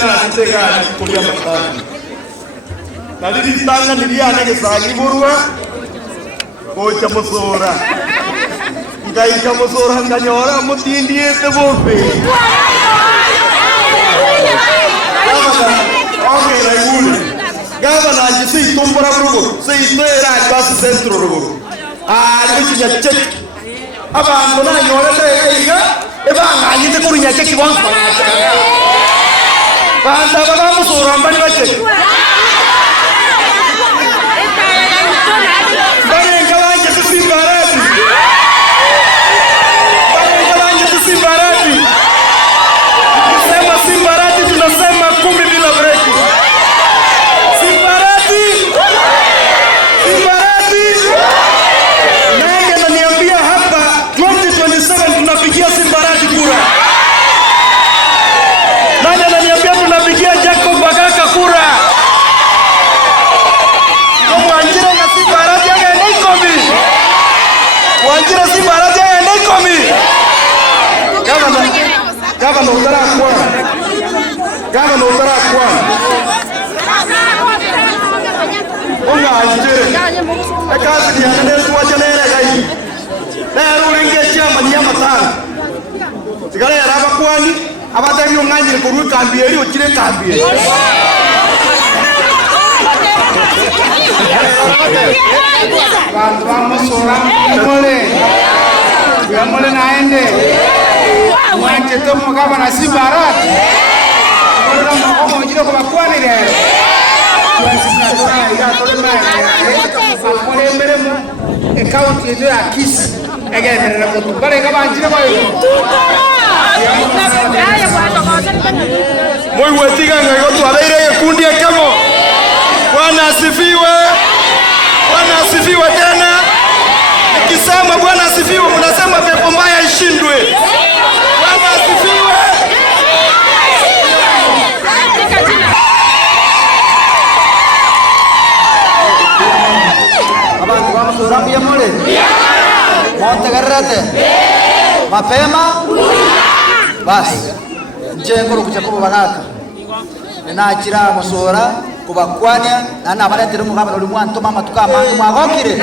na kitega kulia matani nadiri tanga niliana ke sagi burwa ko chamusora ngai chamusora nganyora mutindi este bope okay la gule gavana jisi tumbura rugo sei toera basi centro rugo ali ya check abantu na nyora tega eba nganyite kurinya check bon banda baba musora mbani bache Simbarati tunasema 10 bila breki. Simbarati. Nani ananiambia hapa 2027 tunapigia Simbarati kura? Nani ananiambia tunapigia Jacob Bagaka kura? Wanjira na Simbarati yake nikomi. Wanjira Simbarati yake nikomi. Gavana utarakwa. Gavana utarakwa. Onga anjere. Ekazi ya nene tuwacha nene gai. Nero lenge chama nyama tano. Sigale ya raba kwani abata biyo nganje kuru kambieri ochire kambieri. Vamos mole naende. Mwanje tomo gavana Simbarati. Mbona mko mjira kwa kwani leo? Mole meremo account yetu ya Kisi. Egere na kotu. Bare kama njira kwa hiyo. Moi wetika ngayotu abeire kundi kemo. Bwana asifiwe. Bwana asifiwe tena. Nikisema Bwana asifiwe mnasema pepo mbaya ishindwe. Bwana asifiwe. Abantu wa Musora pia mole. Monte garrate. Mapema. Basi. Njengo rukuchakuba Bagaka. Ninachira Musora kubakwania na abaletera mugaba uri mwanto mama tukamangu mwagokire.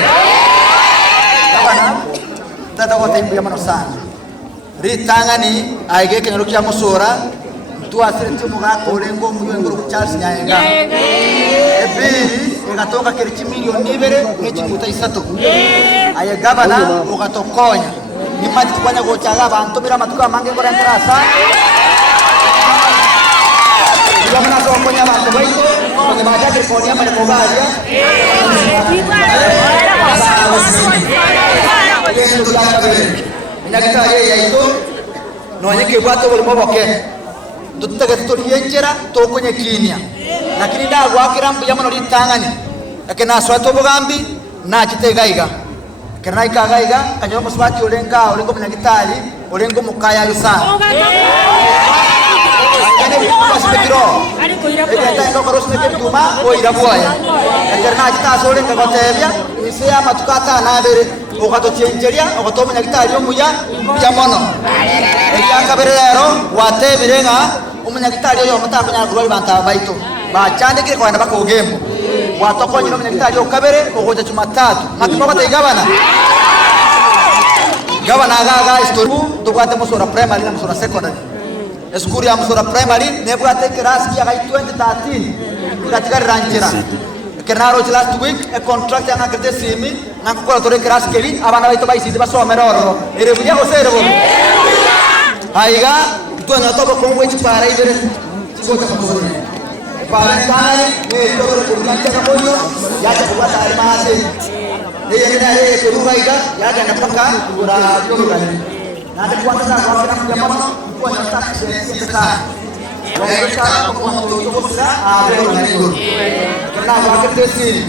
Gavana tata wote imbuya mano sana. Ritangani aige kenyero kya Musora tuasire timu gako urengo muyengoro ku Charles Nyaenga. Ebiri egatoka kirichi milioni 2 n'ekimuta 3. Aye gavana ugatokonya. Nimati twanya go chaga abantu mira matuka mange ngora ntarasa. Gavana tokonya abantu baito kwenye majake konia mane kogaja. Nyakita ye ito no nyeke bwato bole moboke tutega tutoriyenjera tokonye kinya lakini ndagwa kirambu yamono litangani akena swato bogambi na kitegaiga kana ikagaiga kanyo muswati olenga olengo munyagitali olengo mukaya yusana ane bipaspetiro ete ngo koros neketuma oirabuaya kana kita solenga gotebya isia matukata na bere okato chenjeria okato munyagitali omuya yamono ekakabere rero watebirenga umunyagitali yo mutambo nyagurwa banta baito bachandike kwa ndaba ko game watokonyino umunyagitali okabere ogoja Jumatatu makimo bategabana gavana gaga story tukwate Musora primary na Musora secondary eskuri ya Musora primary nebwate class ya 2013 katika ranjira kenaro last week a contract ya ngakete simi nakukora tore class keli abana baito baisidi basomera oro ere buya osere bo aiga tuana tobo kongwe chipara ibere chigota kabone para tane ne toro kuruncha kaboyo ya chakwa tare maase ne ne kurungaiga ya kana paka kura kurungani na de kwanta kwa kana jamano kwa nyata sesa weka kwa mtoto kusira abe ngani kana wakati sisi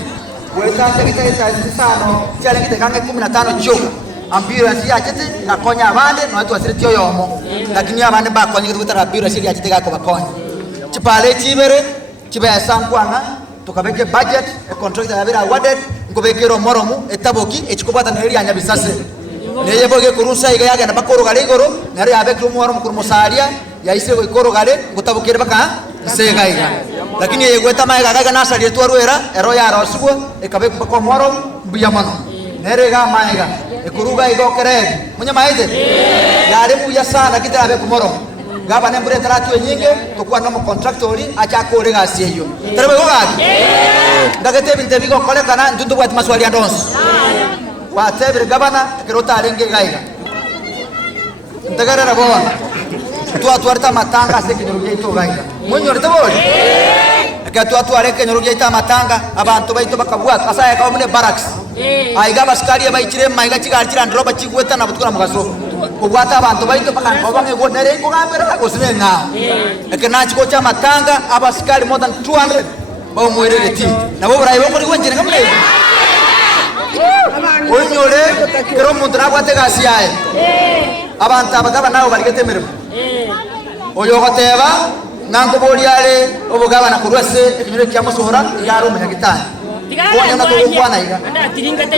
weka kita sano chale kita kange 15 choka ambulance yachete akonya abande no atu asiriti yomo lakini abande bakonya kitutara ambulance yachete gako bakonya chipale chibere chibesa nkwanga tukabeke budget a contract yabira awarded ngobekero moromu etaboki echikobata neri anya bisase neye boge kurusa iga yaga na bakoro galigoro neri abekiro moromu kurumusalia yaise go ikoro gare gutabukire baka segaiga lakini yegweta maiga gaga nasari twarwera ero ya rosubwo ikabe ko moro buyamano nerega maiga ikuruga igokere munya maite yare buya sana kitarabe kumoro gaba nembure taratu nyinge tukwa no contractori acha kore gasi hiyo terebe go gaki ndagete binte bigo kole kana ndundu bwat maswali andonsi wa tebere gabana kirota arenge gaiga ndagara rabona tuarta matanga sekinyorugia ito gaiga munyorite boli tuare kenyorugia ita matanga abantu baito bakabwata asaya ka omune barracks aiga baskari abaikire maiga chigarchira ndroba chigweta na butukura mugaso ubwata abantu baito bakankobange go nere ko gambera gosine nga ekena chiko cha matanga abaskari more than 200 ba umwerere ti nabo burayi bokori wenjene ngamule onyore kero mundra gwate gasi yae abantu abagaba nawo baligete mirimo oyo goteba nango boliale obugaba na kurwase ekinyure kya musohora yaro munyagitari bonya na tugwana iga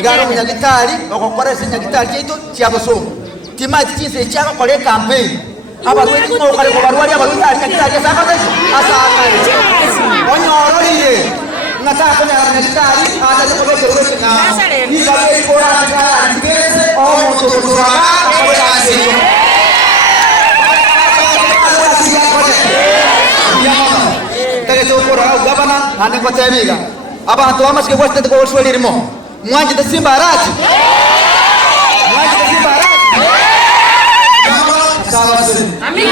yaro munyagitari okokorese nyagitari kito kya bosomo timati kise cyaka kole campaign abagweti ko kale ko barwali abarundi nyagitari asaka asaka onyororiye nataka kwenye nyagitari ataje ko beke wese na ila ko ra ngeze o mutoturaga abaranzi gabana ane ko tebiga abantu bamaske ko tete ko shwelirimo mwanje de simba arati mwanje de simba arati amina